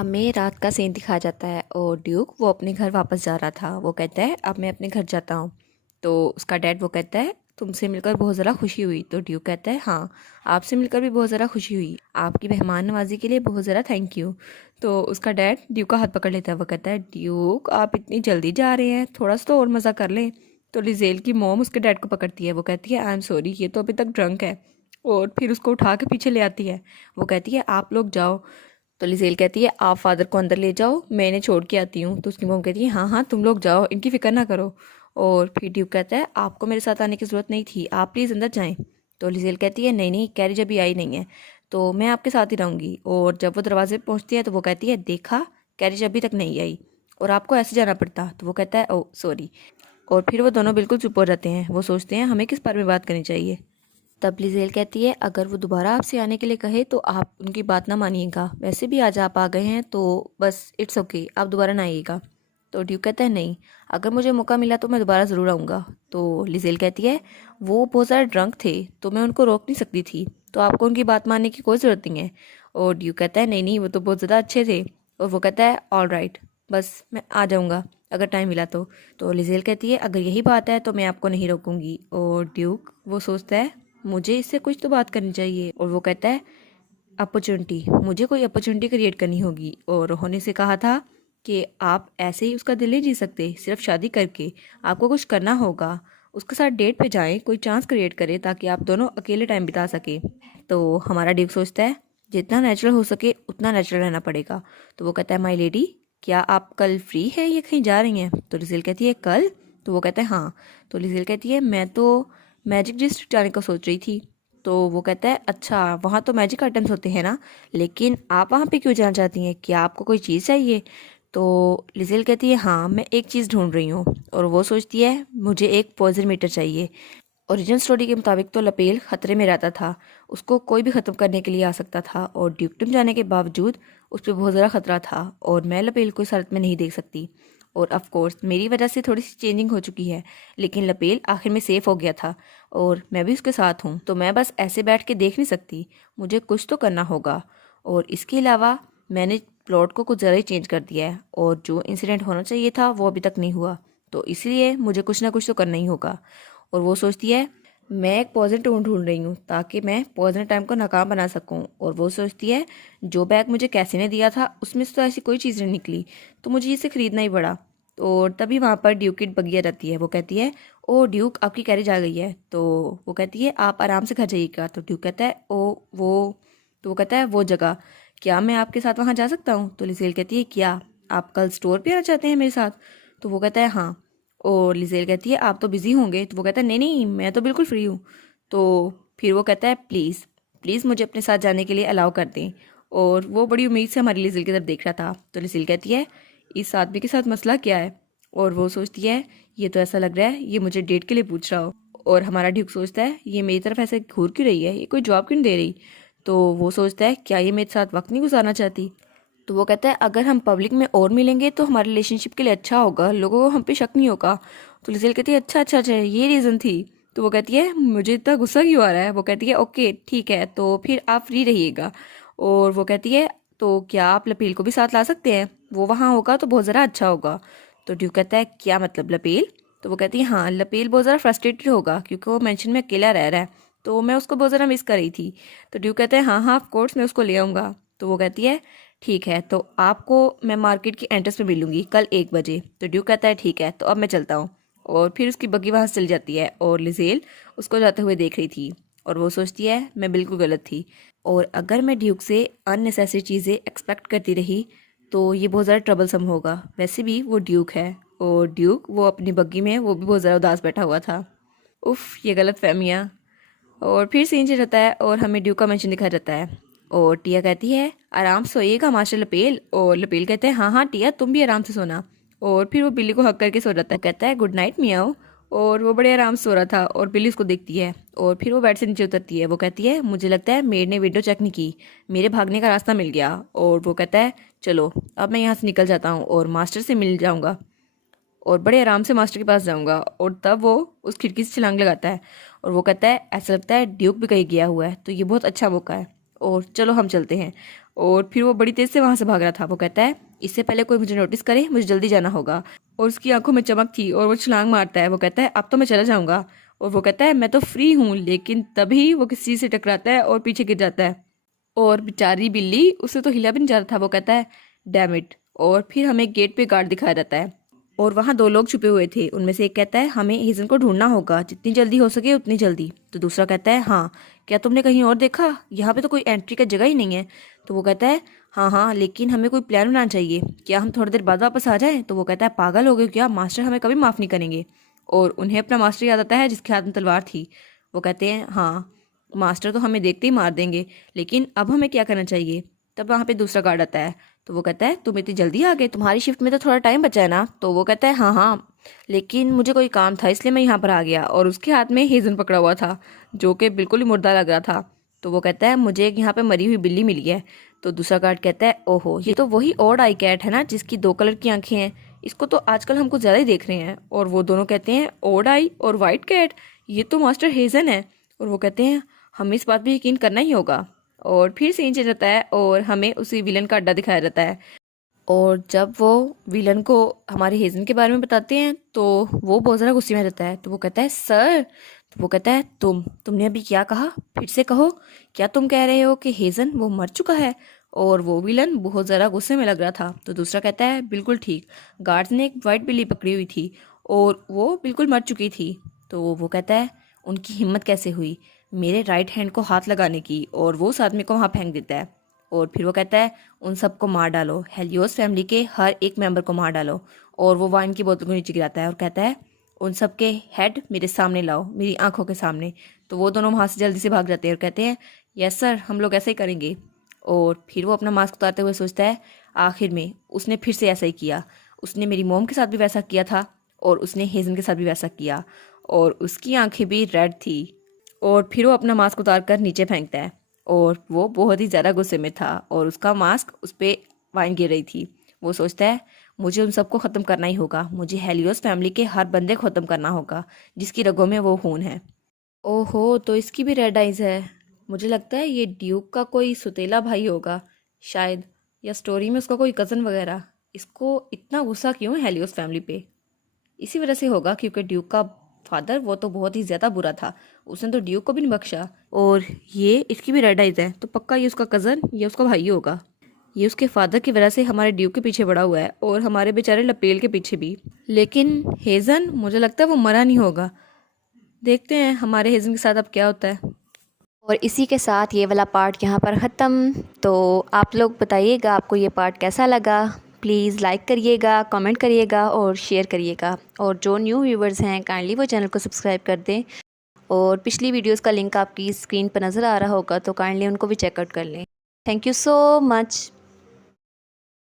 हमें रात का सीन दिखाया जाता है और ड्यूक वो अपने घर वापस जा रहा था। वो कहता है अब मैं अपने घर जाता हूँ। तो उसका डैड वो कहता है तुमसे मिलकर बहुत ज़्यादा खुशी हुई। तो ड्यूक कहता है हाँ, आपसे मिलकर भी बहुत ज़्यादा खुशी हुई, आपकी मेहमान नवाजी के लिए बहुत ज़्यादा थैंक यू। तो उसका डैड ड्यूक का हाथ पकड़ लेता है। वो कहता है ड्यूक आप इतनी जल्दी जा रहे हैं, थोड़ा सा तो और मज़ा कर लें। तो लिजेल की मॉम उसके डैड को पकड़ती है। वो कहती है आई एम सॉरी, ये तो अभी तक ड्रंक है। और फिर उसको उठा के पीछे ले आती है। वो कहती है आप लोग जाओ। तो लिजेल कहती है आप फादर को अंदर ले जाओ, मैं इन्हें छोड़ के आती हूँ। तो उसकी मॉम कहती है हाँ हाँ तुम लोग जाओ, इनकी फिक्र ना करो। और फिर ड्यूक कहता है आपको मेरे साथ आने की ज़रूरत नहीं थी, आप प्लीज़ अंदर जाएं। तो लिजेल कहती है नहीं नहीं, कैरी अभी आई नहीं है, तो मैं आपके साथ ही रहूँगी। और जब वो दरवाजे पे पहुँचती है तो वो कहती है देखा, कैरी अभी तक नहीं आई और आपको ऐसे जाना पड़ता। तो वो कहता है ओ सॉरी। और फिर वो दोनों बिल्कुल चुप हो जाते हैं। वो सोचते हैं हमें किस बारे में बात करनी चाहिए। तब लिजेल कहती है अगर वो दोबारा आपसे आने के लिए कहे तो आप उनकी बात ना मानिएगा, वैसे भी आज आप आ गए हैं तो बस इट्स ओके, आप दोबारा ना आइएगा। तो ड्यूक कहता है नहीं, अगर मुझे मौका मिला तो मैं दोबारा ज़रूर आऊँगा। तो लिजेल कहती है वो बहुत ज़्यादा ड्रंक थे तो मैं उनको रोक नहीं सकती थी, तो आपको उनकी बात मानने की कोई ज़रूरत नहीं है। और ड्यूक कहता है नहीं नहीं, वो तो बहुत ज़्यादा अच्छे थे। और वो कहता है ऑल राइट, बस मैं आ जाऊँगा अगर टाइम मिला तो लिजेल कहती है अगर यही बात है तो मैं आपको नहीं रोकूंगी। और ड्यूक वो सोचता है मुझे इससे कुछ तो बात करनी चाहिए। और वो कहता है अपॉर्चुनिटी, मुझे कोई अपॉर्चुनिटी क्रिएट करनी होगी। और रोहन से कहा था कि आप ऐसे ही उसका दिल नहीं जी सकते, सिर्फ शादी करके आपको कुछ करना होगा, उसके साथ डेट पे जाएं, कोई चांस क्रिएट करें ताकि आप दोनों अकेले टाइम बिता सके। तो हमारा ड्यूक सोचता है जितना नेचुरल हो सके उतना नेचुरल रहना पड़ेगा। तो वो कहता है माई लेडी, क्या आप कल फ्री है या कहीं जा रही हैं? तो लिजेल कहती है कल? तो वो कहता है हाँ। तो लिजेल कहती है मैं तो मैजिक डिस्ट्रिक्ट जाने का सोच रही थी। तो वो कहता है अच्छा, वहाँ तो मैजिक आइटम्स होते हैं ना, लेकिन आप वहाँ पे क्यों जाना चाहती हैं, क्या आपको कोई चीज़ चाहिए? तो लिजेल कहती है हाँ, मैं एक चीज़ ढूंढ रही हूँ। और वो सोचती है मुझे एक पॉइजन मीटर चाहिए। ओरिजिनल स्टोरी के मुताबिक तो लपेल खतरे में रहता था, उसको कोई भी ख़त्म करने के लिए आ सकता था और ड्यूकटम जाने के बावजूद उस पर बहुत ज़्यादा खतरा था और मैं लपेल को इस हालत में नहीं देख सकती। और ऑफ कोर्स मेरी वजह से थोड़ी सी चेंजिंग हो चुकी है, लेकिन लपेल आखिर में सेफ हो गया था और मैं भी उसके साथ हूँ, तो मैं बस ऐसे बैठ के देख नहीं सकती, मुझे कुछ तो करना होगा। और इसके अलावा मैंने प्लॉट को कुछ ज़रा ही चेंज कर दिया है और जो इंसिडेंट होना चाहिए था वो अभी तक नहीं हुआ, तो इसलिए मुझे कुछ ना कुछ तो करना ही होगा। और वो सोचती है मैं एक पॉजिटिव ढूंढ रही हूँ ताकि मैं पॉजिटिव टाइम को नाकाम बना सकूँ। और वो सोचती है जो बैग मुझे कैसी ने दिया था उसमें से तो ऐसी कोई चीज़ नहीं निकली, तो मुझे इसे ख़रीदना ही पड़ा। और तभी वहाँ पर ड्यूक की बगिया रहती है। वो कहती है ओ ड्यूक आपकी कैरेज आ गई है। तो वो कहती है आप आराम से घर जाइएगा। तो ड्यूक कहता है ओ वो तो वो कहता है वो जगह, क्या मैं आपके साथ वहाँ जा सकता हूँ? तो लिजेल कहती है क्या आप कल स्टोर पे आना चाहते हैं मेरे साथ? तो वो कहता है हाँ। और लिजेल कहती है आप तो बिज़ी होंगे। तो वो कहता है नहीं नहीं, मैं तो बिल्कुल फ्री हूँ। तो फिर वो कहता है प्लीज़ प्लीज़ मुझे अपने साथ जाने के लिए अलाउ कर दें। और वो बड़ी उम्मीद से हमारी लिजिल की तरफ देख रहा था। तो लिजिल कहती है इस आदमी के साथ मसला क्या है? और वो सोचती है ये तो ऐसा लग रहा है ये मुझे डेट के लिए पूछ रहा हो। और हमारा ड्यूक सोचता है ये मेरी तरफ ऐसे घूर क्यों रही है, ये कोई जवाब क्यों नहीं दे रही? तो वो सोचता है क्या ये मेरे साथ वक्त नहीं गुजारना चाहती? तो वो कहता है अगर हम पब्लिक में और मिलेंगे तो हमारे रिलेशनशिप के लिए अच्छा होगा, लोगों को हम पे शक नहीं होगा। तो लिजेल कहती है अच्छा अच्छा अच्छा, ये रीज़न थी। तो वो कहती है मुझे इतना गुस्सा क्यों आ रहा है? वो कहती है ओके ठीक है, तो फिर आप फ्री रहिएगा। और वो कहती है तो क्या आप लपेल को भी साथ ला सकते हैं, वो वहाँ होगा तो बहुत ज़रा अच्छा होगा। तो ड्यूक कहता है क्या मतलब लपेल? तो वो कहती है हाँ, लपेल बहुत ज़्यादा फ्रस्ट्रेटेड होगा क्योंकि वो मेंशन में अकेला रह रहा है, तो मैं उसको बहुत ज़्यादा मिस कर रही थी। तो ड्यूक कहता है हाँ हाँ ऑफ कोर्स मैं उसको ले आऊँगा। तो वो कहती है ठीक है, तो आपको मैं मार्केट की एंट्रेंस में मिलूंगी कल 1 बजे। तो ड्यूक कहता है ठीक है, तो अब मैं चलता हूँ। और फिर उसकी बग्गी वहाँ से चली जाती है और लिजेल उसको जाते हुए देख रही थी। और वो सोचती है मैं बिल्कुल गलत थी, और अगर मैं ड्यूक से अननेसेसरी चीज़ें एक्सपेक्ट करती रही तो ये बहुत ज़्यादा ट्रबलसम होगा। वैसे भी वो ड्यूक है, और ड्यूक वो अपनी बग्गी में वो भी बहुत ज़्यादा उदास बैठा हुआ था। उफ़ ये गलत फहमियाँ। और फिर सीन चेंज होता है और हमें ड्यूक का मेंशन दिखाया जाता है। और टिया कहती है आराम से सोइएगा मास्टर लपेल। और लपेल कहते हैं हाँ हाँ टिया तुम भी आराम से सोना। और फिर वो बिल्ली को हक करके सो जाता है, कहता है गुड नाइट मियाओ। और वो बड़े आराम से सो रहा था और बिल्ली उसको देखती है और फिर वो बेड से नीचे उतरती है। वो कहती है मुझे लगता है मेड ने विंडो चेक नहीं की, मेरे भागने का रास्ता मिल गया। और वो कहता है चलो अब मैं यहाँ से निकल जाता हूँ और मास्टर से मिल जाऊँगा और बड़े आराम से मास्टर के पास जाऊंगा। और तब वो उस खिड़की से छलांग लगाता है और वो कहता है ऐसा लगता है ड्यूक भी कहीं गया हुआ है, तो ये बहुत अच्छा मौका है। और चलो हम चलते हैं। और फिर वो बड़ी तेज़ से वहाँ से भाग रहा था। वो कहता है इससे पहले कोई मुझे नोटिस करे मुझे जल्दी जाना होगा। और उसकी आंखों में चमक थी और वो छलांग मारता है। वो कहता है अब तो मैं चला जाऊँगा। और वो कहता है मैं तो फ्री हूँ, लेकिन तभी वो किसी चीज़ से टकराता है और पीछे गिर जाता है। और बेचारी बिल्ली, उसे तो हिला भी नहीं जा रहा था। वो कहता है डैम इट। और फिर हमें गेट पे गार्ड दिखाया जाता है और वहाँ दो लोग छुपे हुए थे। उनमें से एक कहता है हमें हेज़न को ढूंढना होगा, जितनी जल्दी हो सके उतनी जल्दी। तो दूसरा कहता है हाँ, क्या तुमने कहीं और देखा? यहाँ पे तो कोई एंट्री का जगह ही नहीं है। तो वो कहता है हाँ हाँ, लेकिन हमें कोई प्लान बनाना चाहिए। क्या हम थोड़ी देर बाद वापस आ जाएं? तो वो कहता है पागल हो गए क्या, मास्टर हमें कभी माफ़ नहीं करेंगे। और उन्हें अपना मास्टर याद आता है जिसके हाथ में तलवार थी। वो कहते हैं हाँ, मास्टर तो हमें देखते ही मार देंगे, लेकिन अब हमें क्या करना चाहिए? तब वहाँ पे दूसरा गार्ड आता है। तो वो कहता है तुम इतनी जल्दी आ गए, तुम्हारी शिफ्ट में तो थोड़ा टाइम बचा है ना? तो वो कहता है हाँ हाँ, लेकिन मुझे कोई काम था इसलिए मैं यहाँ पर आ गया। और उसके हाथ में हेजन पकड़ा हुआ था जो कि बिल्कुल ही मुर्दा लग रहा था। तो वो कहता है मुझे एक यहाँ पे मरी हुई बिल्ली मिली है। तो दूसरा गार्ड कहता है ओहो, ये तो वही ऑड आई कैट है ना जिसकी 2 कलर की आंखें हैं। इसको तो आजकल हम कुछ ज़्यादा ही देख रहे हैं। और वो दोनों कहते हैं ऑड आई और वाइट कैट, ये तो मास्टर हेजन है। और वो कहते हैं हमें इस बात पे यकीन करना ही होगा। और फिर सीन चेंज होता है और हमें उसी विलन का अड्डा दिखाया जाता है। और जब वो विलन को हमारे हेजन के बारे में बताते हैं तो वो बहुत ज़्यादा गुस्से में रहता है। तो वो कहता है सर। तो वो कहता है तुमने अभी क्या कहा, फिर से कहो। क्या तुम कह रहे हो कि हेजन वो मर चुका है? और वो विलन बहुत ज़्यादा गुस्से में लग रहा था। तो दूसरा कहता है बिल्कुल ठीक, गार्ड्स ने एक वाइट बिल्ली पकड़ी हुई थी और वो बिल्कुल मर चुकी थी। तो वो कहता है उनकी हिम्मत कैसे हुई मेरे राइट हैंड को हाथ लगाने की? और वो उस आदमी को वहाँ फेंक देता है। और फिर वो कहता है उन सबको मार डालो, हेलियोस फैमिली के हर एक मेंबर को मार डालो। और वो वाइन की बोतल को नीचे गिराता है और कहता है उन सब के हेड मेरे सामने लाओ, मेरी आंखों के सामने। तो वो दोनों वहाँ से जल्दी से भाग जाते हैं और कहते हैं यस सर, हम लोग ऐसा ही करेंगे। और फिर वो अपना मास्क उतारते हुए सोचता है आखिर में उसने फिर से ऐसा ही किया। उसने मेरी मोम के साथ भी वैसा किया था और उसने हेजन के साथ भी वैसा किया, और उसकी आंखें भी रेड थी। और फिर वो अपना मास्क उतार कर नीचे फेंकता है और वो बहुत ही ज़्यादा गुस्से में था और उसका मास्क उस पर वाइन गिर रही थी। वो सोचता है मुझे उन सबको ख़त्म करना ही होगा, मुझे हेलियोस फैमिली के हर बंदे को ख़त्म करना होगा जिसकी रगों में वो खून है। ओहो, तो इसकी भी रेड आइज़ है। मुझे लगता है ये ड्यूक का कोई सुतेला भाई होगा शायद, या स्टोरी में उसका कोई कज़न वगैरह। इसको इतना गुस्सा क्यों है हेलियोस फैमिली पे? इसी वजह से होगा क्योंकि ड्यूक का फादर वो तो बहुत ही ज़्यादा बुरा था, उसने तो ड्यूक को भी नहीं बख्शा। और ये इसकी भी रेड आइज है, तो पक्का ये उसका कज़न या उसका भाई होगा। ये उसके फादर की वजह से हमारे ड्यूक के पीछे पड़ा हुआ है और हमारे बेचारे लपेल के पीछे भी। लेकिन हेज़न, मुझे लगता है वो मरा नहीं होगा। देखते हैं हमारे हेज़न के साथ अब क्या होता है। और इसी के साथ ये वाला पार्ट यहाँ पर ख़त्म। तो आप लोग बताइएगा आपको ये पार्ट कैसा लगा। प्लीज़ लाइक करिएगा, कमेंट करिएगा और शेयर करिएगा। और जो न्यू व्यूवर्स हैं काइंडली वो चैनल को सब्सक्राइब कर दें। और पिछली वीडियोस का लिंक आपकी स्क्रीन पर नज़र आ रहा होगा, तो काइंडली उनको भी चेकआउट कर लें। Thank you so much.